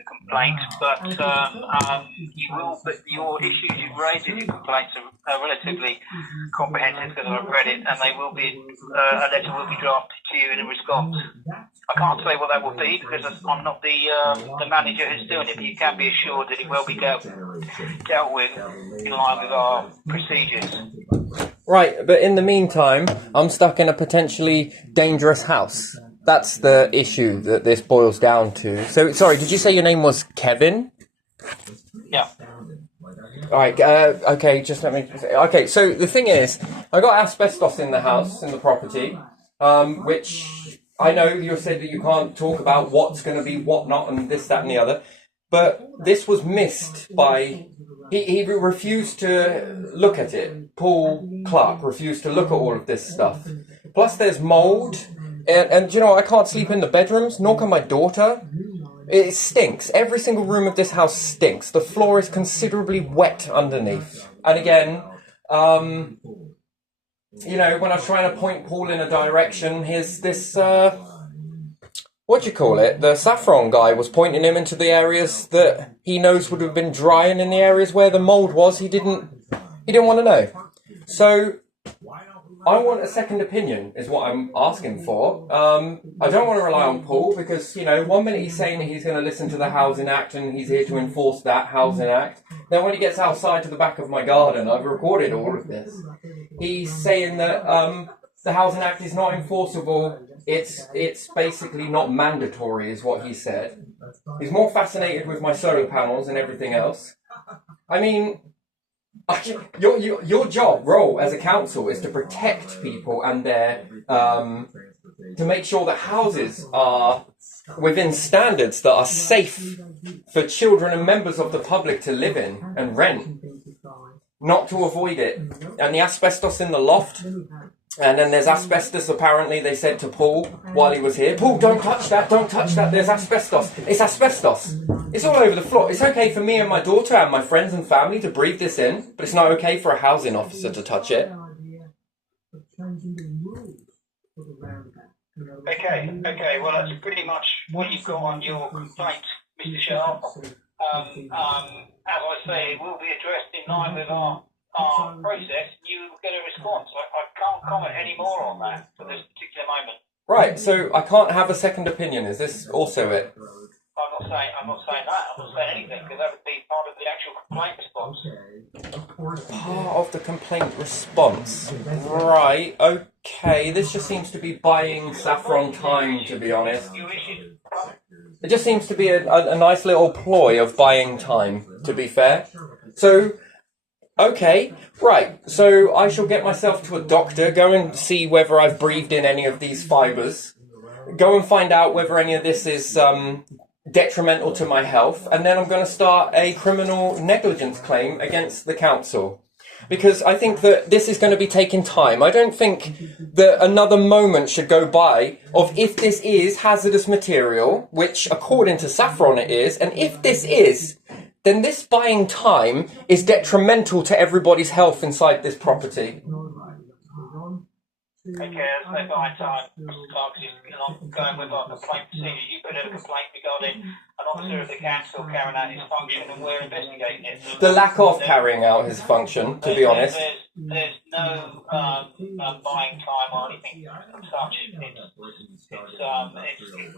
the complaint, but your issues you've raised in your complaints are relatively comprehensive because I've read it, and they will be a letter will be drafted to you in response. I can't say what that will be because I'm not the manager who's doing it, but you can be assured that it will be dealt with in line with our procedures. Right, but in the meantime, I'm stuck in a potentially dangerous house. That's the issue that this boils down to. So, sorry, did you say your name was Kevin? Yeah. All right, okay, just let me... Okay, so the thing is, I got asbestos in the house, in the property, which I know you said that you can't talk about what's going to be what not and this, that and the other, but this was missed by... He refused to look at it. Paul Clark refused to look at all of this stuff. Plus there's mould, and you know, I can't sleep in the bedrooms, nor can my daughter. It stinks. Every single room of this house stinks. The floor is considerably wet underneath. And again, you know, when I was trying to point Paul in a direction, here's this, what do you call it? The saffron guy was pointing him into the areas that he knows would have been dry, and in the areas where the mould was, he didn't want to know. So I want a second opinion, is what I'm asking for. I don't want to rely on Paul because, you know, one minute he's saying that he's going to listen to the Housing Act and he's here to enforce that Housing Act. Then when he gets outside to the back of my garden, I've recorded all of this, he's saying that the Housing Act is not enforceable. It's basically not mandatory, is what he said. He's more fascinated with my solar panels and everything else. I mean, your role as a council is to protect people and their to make sure that houses are within standards that are safe for children and members of the public to live in and rent, not to avoid it. And the asbestos in the loft. And then there's asbestos, apparently, they said to Paul while he was here. Paul, don't touch that, there's asbestos. It's asbestos. It's all over the floor. It's okay for me and my daughter and my friends and family to breathe this in, but it's not okay for a housing officer to touch it. Okay, well, that's pretty much what you've got on your complaint, Mr. Sharp. As I say, it will be addressed in line with our process. You get a response. I can't comment any more on that for this particular moment. Right, so I can't have a second opinion. Is this also it? I'm not saying that. I'm not saying anything because that would be part of the actual complaint response. Part of the complaint response. Right, okay. This just seems to be buying Saffron time, to be honest. It just seems to be a nice little ploy of buying time, to be fair. So, okay, right. So I shall get myself to a doctor, go and see whether I've breathed in any of these fibres, go and find out whether any of this is detrimental to my health, and then I'm going to start a criminal negligence claim against the council. Because I think that this is going to be taking time. I don't think that another moment should go by of if this is hazardous material, which according to Saffron it is, and if this is, then this buying time is detrimental to everybody's health inside this property. Okay, there's no buying time, Mr. Clark, going with our complaint procedure. You put in a complaint regarding an officer of the council carrying out his function, and we're investigating it. The lack of carrying out his function, to be honest. There's no buying time or anything such. It's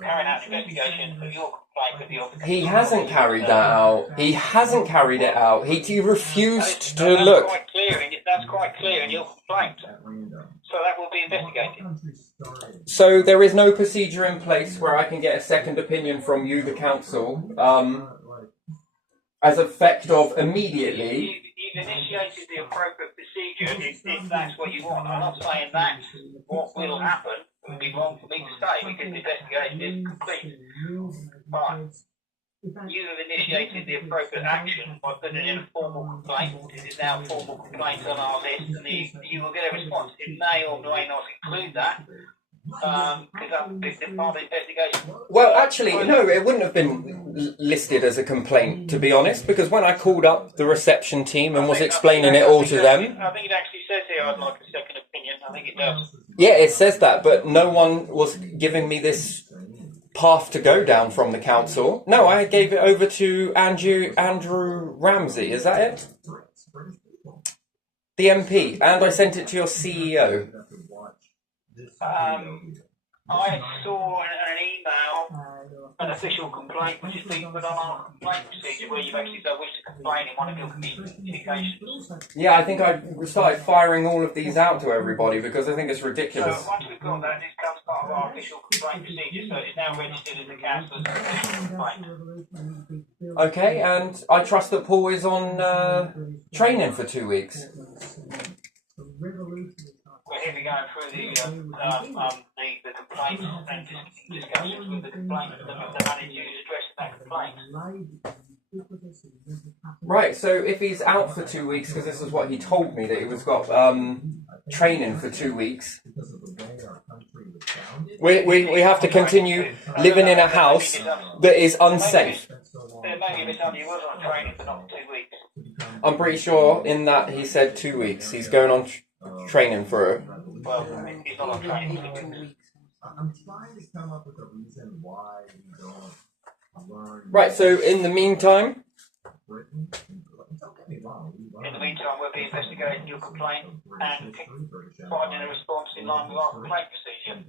carrying out an investigation of your complaint with the officer. He hasn't carried that out. He hasn't carried it out. He refused to look. That's quite clear in your complaint. So that will be investigated. So there is no procedure in place where I can get a second opinion from you, the council, as effect of immediately. You've initiated the appropriate procedure if that's what you want. I'm not saying that's what will happen. It would be wrong for me to say because the investigation is complete. But you have initiated the appropriate action by putting in a formal complaint. It is now a formal complaint on our list, and you will get a response. It may or may not include that, because that would be part of the investigation. Well, actually, no, it wouldn't have been listed as a complaint, to be honest, because when I called up the reception team and was explaining it all to them... I think it actually says here I'd like a second opinion. I think it does. Yeah, it says that, but no one was giving me this path to go down from the council. No, I gave it over to Andrew Ramsey. Is that it? The MP, and I sent it to your CEO. I saw an email, an official complaint, which has been put on our complaint procedure, where you've actually said wish to complain in one of your communications. Yeah, I think I started firing all of these out to everybody because I think it's ridiculous. So once we've got that, this becomes part of our official complaint procedure, so it's now registered as the council's official complaint. Okay, and I trust that Paul is on training for 2 weeks. We're here to go through the complaints and discussions with the complaint, the manager who's addressing that complaint. Right, so if he's out for 2 weeks, because this is what he told me, that he was got training for 2 weeks, we have to continue living in a house that is unsafe. There may be a time he was on training for not 2 weeks. I'm pretty sure in that he said 2 weeks. He's going on training for... Well, he's not on training for 2 weeks. I'm trying to come up with a reason why we don't learn. Right, so in the meantime... In the meantime, we'll be investigating your complaint and finding a response in line with our complaint procedure.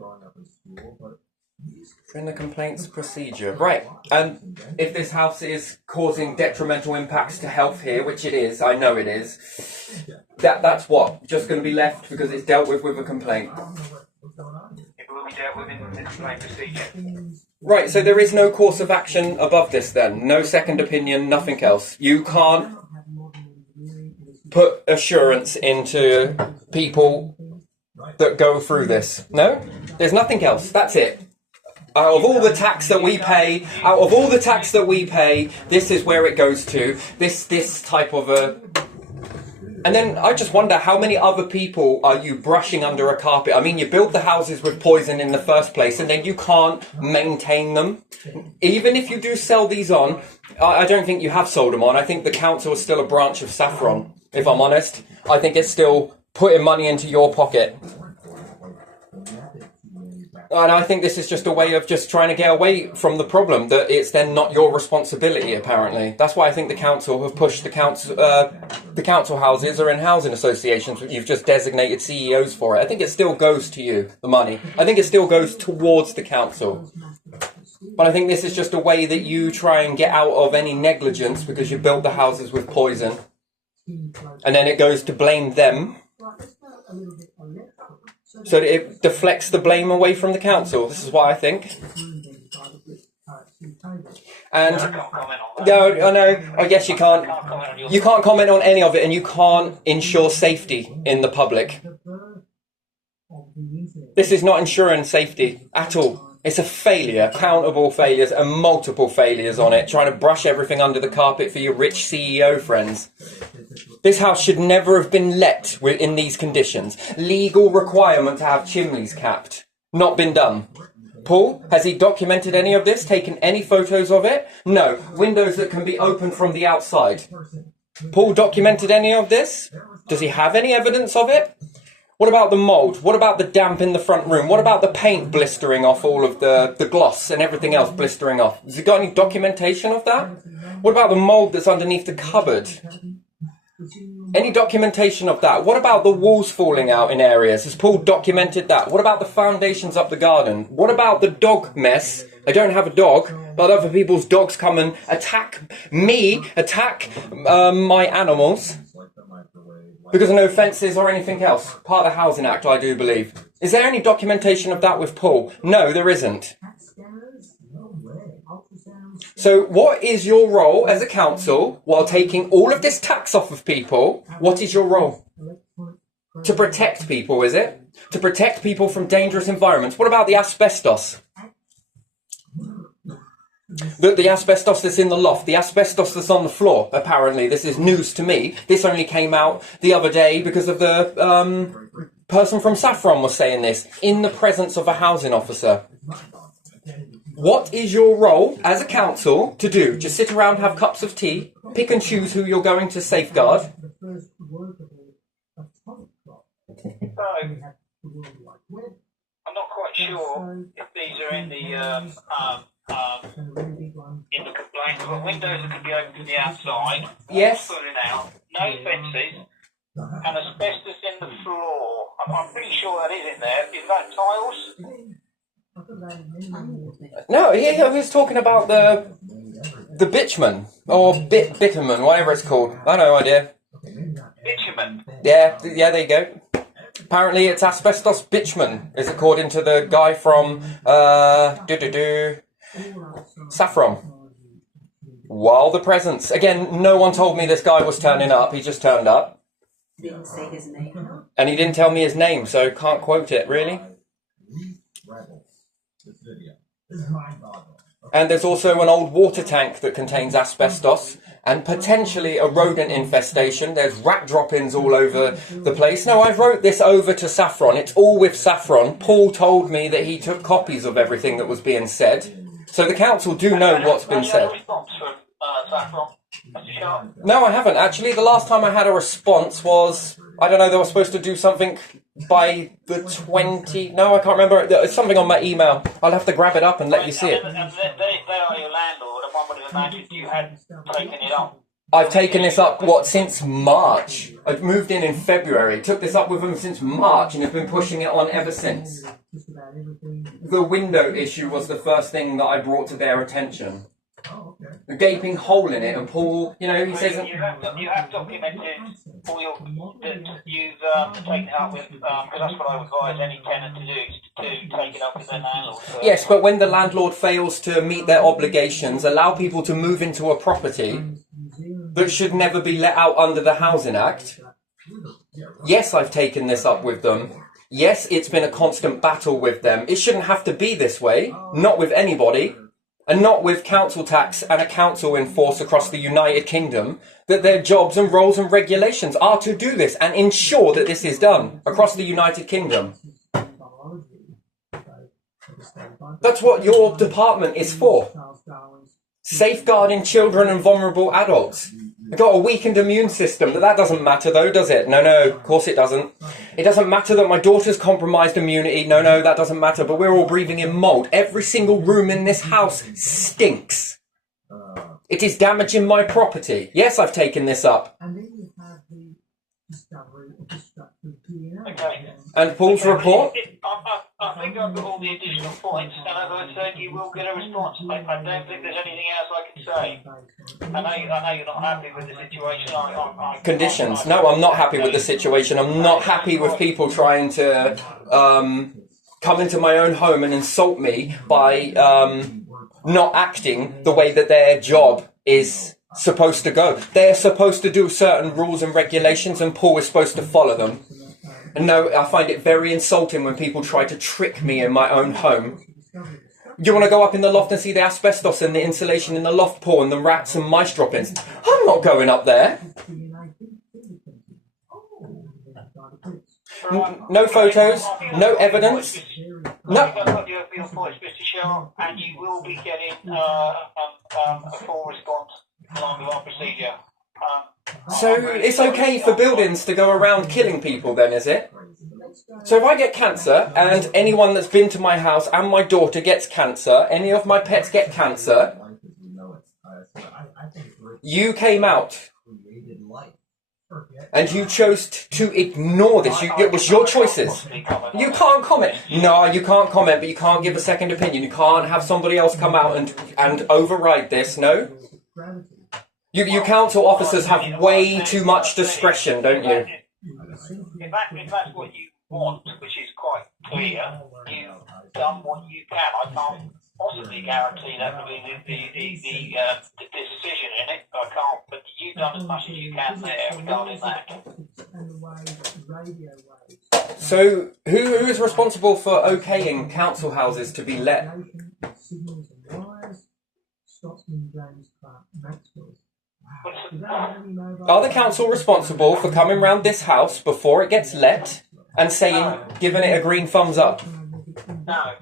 In the complaints procedure. Right, and if this house is causing detrimental impacts to health here, which it is, I know it is, that's what? Just going to be left because it's dealt with a complaint. It will be dealt with in the complaint procedure. Right, so there is no course of action above this then? No second opinion, nothing else? You can't put assurance into people that go through this? No? There's nothing else, that's it. Out of all the tax that we pay, this is where it goes to. This type of a... And then I just wonder how many other people are you brushing under a carpet? I mean, you build the houses with poison in the first place and then you can't maintain them. Even if you do sell these on, I don't think you have sold them on. I think the council is still a branch of Saffron, if I'm honest. I think it's still putting money into your pocket. And I think this is just a way of just trying to get away from the problem, that it's then not your responsibility, apparently. That's why I think the council have pushed the council houses are in housing associations. You've just designated CEOs for it. I think it still goes to you, the money. I think it still goes towards the council. But I think this is just a way that you try and get out of any negligence because you built the houses with poison. And then it goes to blame them. So that it deflects the blame away from the council. This is what I think. And no, I know. I guess you can't. You can't comment on any of it, and you can't ensure safety in the public. This is not ensuring safety at all. It's a failure, countable failures, and multiple failures on it. Trying to brush everything under the carpet for your rich CEO friends. This house should never have been let in these conditions. Legal requirement to have chimneys capped. Not been done. Paul, has he documented any of this? Taken any photos of it? No. Windows that can be opened from the outside. Paul documented any of this? Does he have any evidence of it? What about the mould? What about the damp in the front room? What about the paint blistering off all of the gloss and everything else blistering off? Has he got any documentation of that? What about the mould that's underneath the cupboard? Any documentation of that? What about the walls falling out in areas? Has Paul documented that? What about the foundations up the garden? What about the dog mess? I don't have a dog, but other people's dogs come and attack me, attack my animals because of no fences or anything else. Part of the Housing Act, I do believe. Is there any documentation of that with Paul? No, there isn't. So what is your role as a council while taking all of this tax off of people? What is your role? To protect people, is it? To protect people from dangerous environments. What about the asbestos? The asbestos that's in the loft, the asbestos that's on the floor, apparently. This is news to me. This only came out the other day because of the person from Saffron was saying this in the presence of a housing officer. What is your role as a council to do? Just sit around, have cups of tea, pick and choose who you're going to safeguard? I'm not quite sure if these are in the complaint. We've got windows that can be opened from the outside. Yes. Pulling out. No fences. And asbestos in the floor. I'm pretty sure that is in there. Is that tiles? No, he was talking about the bitumen or bitumen, whatever it's called. I have no idea. Bitumen. Yeah, there you go. Apparently, it's asbestos bitumen, is according to the guy from Saffron. Wild the presence. Again, no one told me this guy was turning up. He just turned up. Didn't say his name. And he didn't tell me his name, so can't quote it, really. And there's also an old water tank that contains asbestos and potentially a rodent infestation. There's rat droppings all over the place. No, I wrote this over to Saffron. It's all with Saffron. Paul told me that he took copies of everything that was being said. So the council do know what's been said. Response from Saffron? Mr. Sharp? No, I haven't. Actually, the last time I had a response was, I don't know, they were supposed to do something by the 20... No, I can't remember. It's something on my email. I'll have to grab it up and let you see it. And they are your landlord, and one would have imagined you had taken it up. I've taken this up, since March. I moved in February. Took this up with them since March and have been pushing it on ever since. The window issue was the first thing that I brought to their attention. A gaping hole in it, and Paul, he says... You have documented all that you've taken it up with, because that's what I would advise any tenant to do, is to take it up with their landlord. Yes, but when the landlord fails to meet their obligations, allow people to move into a property that should never be let out under the Housing Act. Yes, I've taken this up with them. Yes, it's been a constant battle with them. It shouldn't have to be this way, not with anybody. And not with council tax and a council in force across the United Kingdom, that their jobs and roles and regulations are to do this and ensure that this is done across the United Kingdom. That's what your department is for. Safeguarding children and vulnerable adults. They've got a weakened immune system, but that doesn't matter though, does it? No, of course it doesn't. It doesn't matter that my daughter's compromised immunity. No, that doesn't matter, but we're all breathing in mould. Every single room in this house stinks. It is damaging my property. Yes, I've taken this up. Okay. And Paul's report? I think I've got all the additional points, and as I said, you will get a response. I don't think there's anything else I can say. I know you're not happy with the situation. Conditions. No, I'm not happy with the situation. I'm not happy with people trying to come into my own home and insult me by not acting the way that their job is supposed to go. They're supposed to do certain rules and regulations, and Paul is supposed to follow them. And no, I find it very insulting when people try to trick me in my own home. You want to go up in the loft and see the asbestos and the insulation in the loft, Paul, and the rats and mice droppings? I'm not going up there. No photos, no evidence. No. I've got your points, Mr. Sharp, and you will be getting a full response along with our procedure. So it's okay for buildings to go around killing people then, is it? So if I get cancer, and anyone that's been to my house and my daughter gets cancer, any of my pets get cancer, you came out and you chose to ignore this. It was your choices. You can't comment. No, you can't comment, but you can't give a second opinion. You can't have somebody else come out and override this, no? You council officers have way too much discretion, don't you? If that's what you want, which is quite clear, you've done what you can. I can't possibly guarantee that will be the decision in it. I can't, but you've done as much as you can there regarding that. So, who is responsible for okaying council houses to be let? Are the council responsible for coming round this house before it gets let and saying, giving it a green thumbs up? No.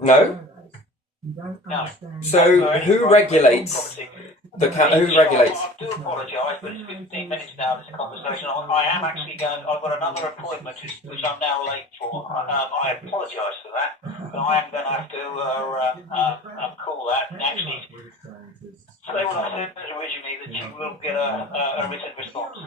No? No. So, who regulates? Who regulates? I do apologise, but it's 15 minutes now, this conversation. I am actually going, I've got another appointment which I'm now late for. I apologise for that, but I am going to have to call that and actually say what I said originally, that you will get a written response.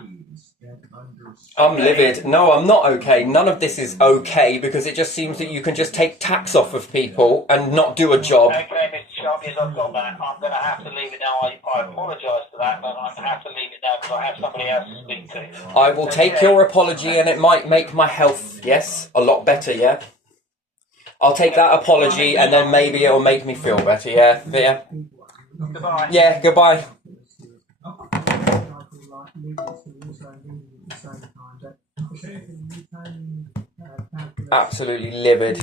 I'm livid. No, I'm not okay. None of this is okay because it just seems that you can just take tax off of people and not do a job. Okay, Mr. Sharp, yes, I've got that. I'm going to have to leave it now. I apologise for that, but I'm going to have to leave it now because I have somebody else to speak to. I will take your apology and it might make my health, yes, a lot better, yeah? I'll take that apology and then maybe it'll make me feel better, yeah? Yeah. Goodbye. Yeah, goodbye. Absolutely livid.